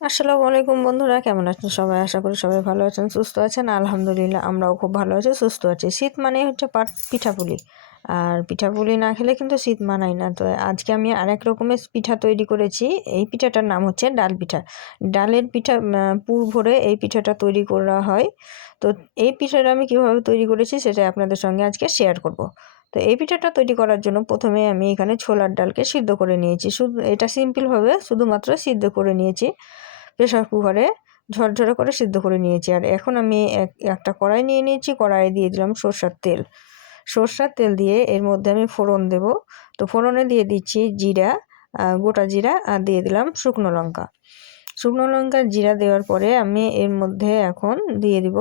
আসসালামু আলাইকুম বন্ধুরা, কেমন আছেন সবাই? আশা করি সবাই ভালো আছেন, সুস্থ আছেন। আলহামদুলিল্লাহ আমরাও খুব ভালো আছি, সুস্থ আছি। শীত মানে হচ্ছে পিঠাপুলি, আর পিঠাপুলি না খেলে কিন্তু শীত মানায় না। তো আজকে আমি আরেক রকমের পিঠা তৈরি করেছি। এই পিঠাটার নাম হচ্ছে ডাল পিঠা। ডালের পিঠা পুর ভরে এই পিঠাটা তৈরি করা হয়। তো এই পিঠাটা আমি কিভাবে তৈরি করেছি সেটা আপনাদের সঙ্গে আজকে শেয়ার করব। তো এই পিঠাটা তৈরি করার জন্য প্রথমে আমি এখানে ছোলার ডালকে সিদ্ধ করে নিয়েছি। শুধু এটা সিম্পলভাবে শুধুমাত্র সিদ্ধ করে নিয়েছি প্রেসার কুকারে, ঝরঝরে করে সিদ্ধ করে নিয়েছি। আর এখন আমি একটা কড়াই নিয়ে নিয়েছি। কড়াইয়ে দিয়ে দিলাম সরষের তেল। সরষের তেল দিয়ে এর মধ্যে আমি ফোড়ন দেব। তো ফোড়নে দিয়ে দিচ্ছি জিরা, গোটা জিরা, আর দিয়ে দিলাম শুকনো লঙ্কা। শুকনো লঙ্কা জিরা দেওয়ার পরে আমি এর মধ্যে এখন দিয়ে দিব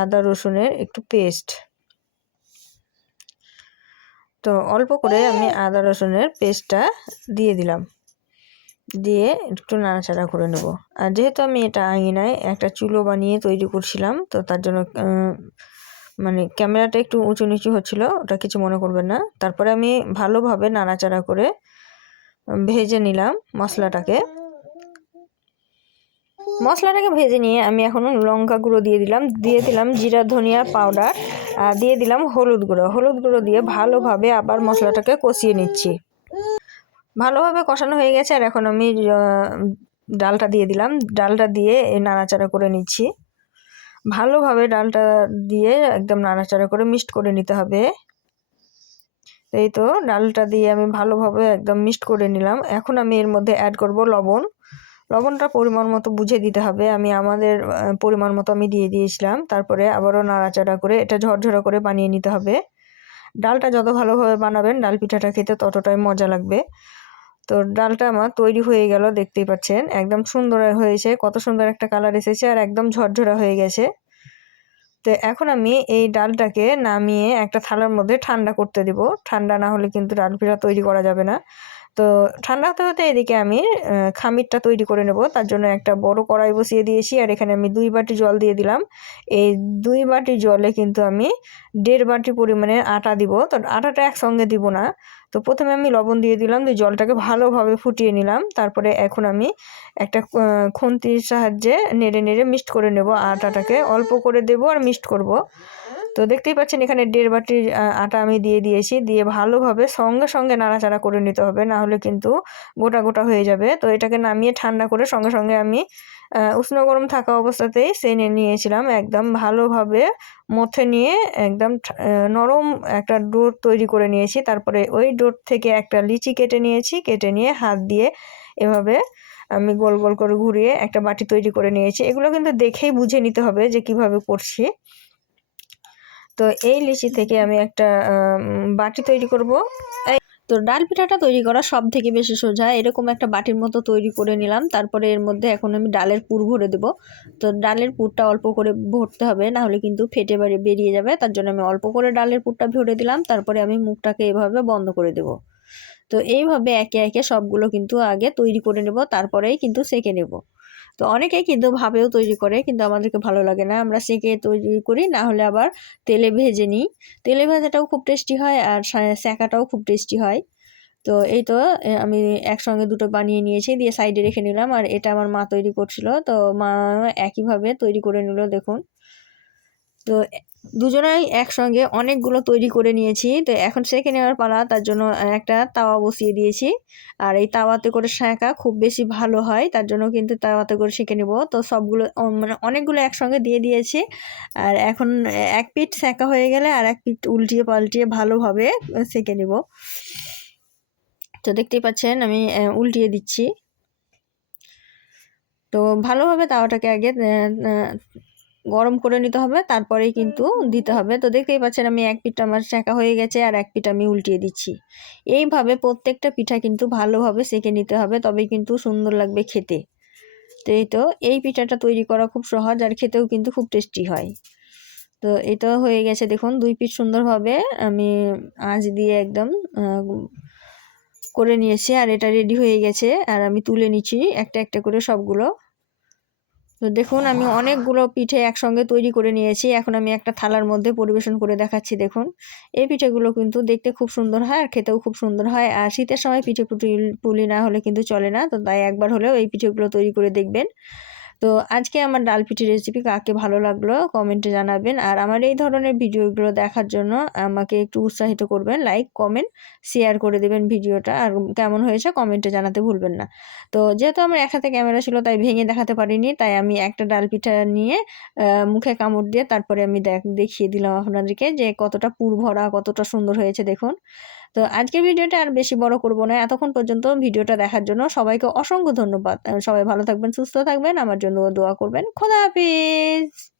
আদা রসুনের একটু পেস্ট। তো অল্প করে আমি আদা রসুনের পেস্টটা দিয়ে দিলাম, দিয়ে একটু নাড়াচাড়া করে নেব। আর যেহেতু আমি এটা আঙিনায় একটা চুলো বানিয়ে তৈরি করছিলাম, তো তার জন্য মানে ক্যামেরাটা একটু উঁচু নিচু হচ্ছিল, ওটা কিছু মনে করবেন না। তারপরে আমি ভালোভাবে নাড়াচাড়া করে ভেজে নিলাম মশলাটাকে। ভেজে নিয়ে আমি এখন লঙ্কা গুঁড়ো দিয়ে দিলাম জিরা ধনিয়া পাউডার, আর দিয়ে দিলাম হলুদ গুঁড়ো দিয়ে ভালোভাবে আবার মশলাটাকে কষিয়ে নিচ্ছি। ভালোভাবে কষানো হয়ে গেছে, আর এখন আমি ডালটা দিয়ে দিলাম। ডালটা দিয়ে নাড়াচাড়া করে নিচ্ছি। ভালোভাবে ডালটা দিয়ে একদম নাড়াচাড়া করে মিক্সড করে নিতে হবে। এই তো ডালটা দিয়ে আমি ভালোভাবে একদম মিক্সড করে নিলাম। এখন আমি এর মধ্যে অ্যাড করব লবণ। লবণটা পরিমাণ মতো বুঝে দিতে হবে। আমি আমাদের পরিমাণ মতো আমি দিয়ে দিয়েছিলাম। তারপরে আবারও নাড়াচাড়া করে এটা ঝরঝরা করে বানিয়ে নিতে হবে। ডালটা যত ভালোভাবে বানাবেন ডাল পিঠাটা খেতে ততটাই মজা লাগবে। তো ডালটা আমার তৈরি হয়ে গেল, দেখতেই পাচ্ছেন একদম সুন্দর হয়েছে, কত সুন্দর একটা কালার এসেছে, আর একদম ঝরঝরা হয়ে গেছে। তো এখন আমি এই ডালটাকে নামিয়ে একটা থালার মধ্যে ঠান্ডা করতে দেব। ঠান্ডা না হলে কিন্তু ডাল পিঠা তৈরি করা যাবে না। তো ঠান্ডা হতে হতে এদিকে আমি খামিরটা তৈরি করে নেব। তার জন্য একটা বড় কড়াই বসিয়ে দিয়েছি, আর এখানে আমি 2 বাটি জল দিয়ে দিলাম। এই 2 বাটি জলে কিন্তু আমি 1.5 বাটি পরিমাণে আটা দিব। তো আটাটা একসঙ্গে দিব না। তো প্রথমে আমি লবণ দিয়ে দিলাম, দিয়ে জলটাকে ভালোভাবে ফুটিয়ে নিলাম। তারপরে এখন আমি একটা খুন্তির সাহায্যে নেড়ে নেড়ে মিক্সড করে নেব। আটাটাকে অল্প করে দেব আর মিক্সড করব। তো দেখতেই পাচ্ছেন এখানে 1.5 বাটি আটা আমি দিয়ে দিয়েছি। দিয়ে ভালোভাবে সঙ্গে সঙ্গে নাড়াচাড়া করে নিতে হবে, না হলে কিন্তু গোটা গোটা হয়ে যাবে। তো এটাকে নামিয়ে ঠান্ডা করে সঙ্গে সঙ্গে আমি উষ্ণ গরম থাকা অবস্থাতেই সেনে নিয়েছিলাম। একদম ভালোভাবে মথে নিয়ে একদম নরম একটা ডো তৈরি করে নিয়েছি। তারপরে ওই ডো থেকে একটা লিচি কেটে নিয়েছি, কেটে নিয়ে হাত দিয়ে এভাবে আমি গোল গোল করে ঘুরিয়ে একটা বাটি তৈরি করে নিয়েছি। এগুলো কিন্তু দেখেই বুঝে নিতে হবে যে কিভাবে করছি। তো এই লিচি থেকে আমি একটা বাটি তৈরি করব। তো ডাল পিঠাটা তৈরি করা সব থেকে বেশি সোজা। এরকম একটা বাটির মতো তৈরি করে নিলাম। তারপরে এর মধ্যে এখন আমি ডালের পুর ভরে দেব। তো ডালের পুরটা অল্প করে ভরতে হবে, না হলে কিন্তু ফেটে বেরিয়ে যাবে। তার জন্য আমি অল্প করে ডালের পুরটা ভরে দিলাম। তারপরে আমি মুখটাকে এভাবে বন্ধ করে দেব। তো এইভাবে একে একে সবগুলো কিন্তু আগে তৈরি করে নেব, তারপরেই কিন্তু সেঁকে নেব। তো অনেকেই কিন্তু ভাবেও তৈরি করে, কিন্তু আমাদেরকে ভালো লাগে না। আমরা সেঁকে তৈরি করি, না হলে আবার তেলে ভেজে নিই। তেলে ভাজাটাও খুব টেস্টি হয়, আর সেঁকাটাও খুব টেস্টি হয়। তো এই তো আমি একসঙ্গে দুটো বানিয়ে নিয়েছি, দিয়ে সাইডে রেখে নিলাম। আর এটা আমার মা তৈরি করছিল, তো মা একইভাবে তৈরি করে নিল দেখুন। তো দুজনাই একসঙ্গে অনেকগুলো তৈরি করে নিয়েছি। তো এখন সেঁকে নেওয়ার পালা, তার জন্য একটা তাওয়া বসিয়ে দিয়েছি। আর এই তাওয়াতে করে সেঁকা খুব বেশি ভালো হয়, তার জন্য কিন্তু তাওয়াতে করে সেঁকে নেব। তো সবগুলো মানে অনেকগুলো একসঙ্গে দিয়ে দিয়েছি। আর এখন এক পিঠ সেঁকা হয়ে গেলে আর এক পিঠ উল্টিয়ে পাল্টিয়ে ভালোভাবে সেঁকে নেব। তো দেখতেই পাচ্ছেন আমি উল্টিয়ে দিচ্ছি। তো ভালোভাবে তাওয়াটাকে আগে গরম করে নিতে হবে, তারপরেই কিন্তু দিতে হবে। তো দেখতেই পাচ্ছেন আমি এক পিঠ আমার সেঁকা হয়ে গেছে, আর এক পিঠ আমি উল্টিয়ে দিচ্ছি। এইভাবে প্রত্যেকটা পিঠা কিন্তু ভালোভাবে সেঁকে নিতে হবে, তবেই কিন্তু সুন্দর লাগবে খেতে। তো এই তো এই পিঠাটা তৈরি করা খুব সহজ, আর খেতেও কিন্তু খুব টেস্টি হয়। তো এটা হয়ে গেছে দেখুন, 2 পিঠ সুন্দরভাবে আমি আঁচ দিয়ে একদম করে নিয়েছি। আর এটা রেডি হয়ে গেছে, আর আমি তুলে নিচ্ছি একটা একটা করে সবগুলো। তো দেখুন আমি অনেকগুলো পিঠে একসঙ্গে তৈরি করে নিয়েছি। এখন আমি একটা থালার মধ্যে পরিবেশন করে দেখাচ্ছি দেখুন। এই পিঠেগুলো কিন্তু দেখতে খুব সুন্দর হয় আর খেতেও খুব সুন্দর হয়। আর শীতের সময় পিঠে পুলি না হলে কিন্তু চলে না। তো তাই একবার হলেও এই পিঠেগুলো তৈরি করে দেখবেন। তো আজকে আমার ডাল পিঠে রেসিপি কাকে ভালো লাগলো কমেন্টে জানাবেন। আর আমার এই ধরনের ভিডিওগুলো দেখার জন্য আমাকে একটু উৎসাহিত করবেন। লাইক, কমেন্ট, শেয়ার করে দেবেন ভিডিওটা। আর কেমন হয়েছে কমেন্টে জানাতে ভুলবেন না। তো যেহেতু আমার এক হাতে ক্যামেরা ছিল তাই ভেঙে দেখাতে পারিনি। তাই আমি একটা ডাল পিঠা নিয়ে মুখে কামড় দিয়ে তারপরে আমি দেখিয়ে দিলাম আপনাদেরকে যে কতটা পুর ভরা, কতটা সুন্দর হয়েছে দেখুন। তো আজকের ভিডিওটা আর বেশি বড় করব না। এতক্ষণ পর্যন্ত ভিডিওটা দেখার জন্য সবাইকে অসংখ্য ধন্যবাদ। সবাই ভালো থাকবেন, সুস্থ থাকবেন, আমার জন্য দোয়া করবেন। খোদা হাফেজ।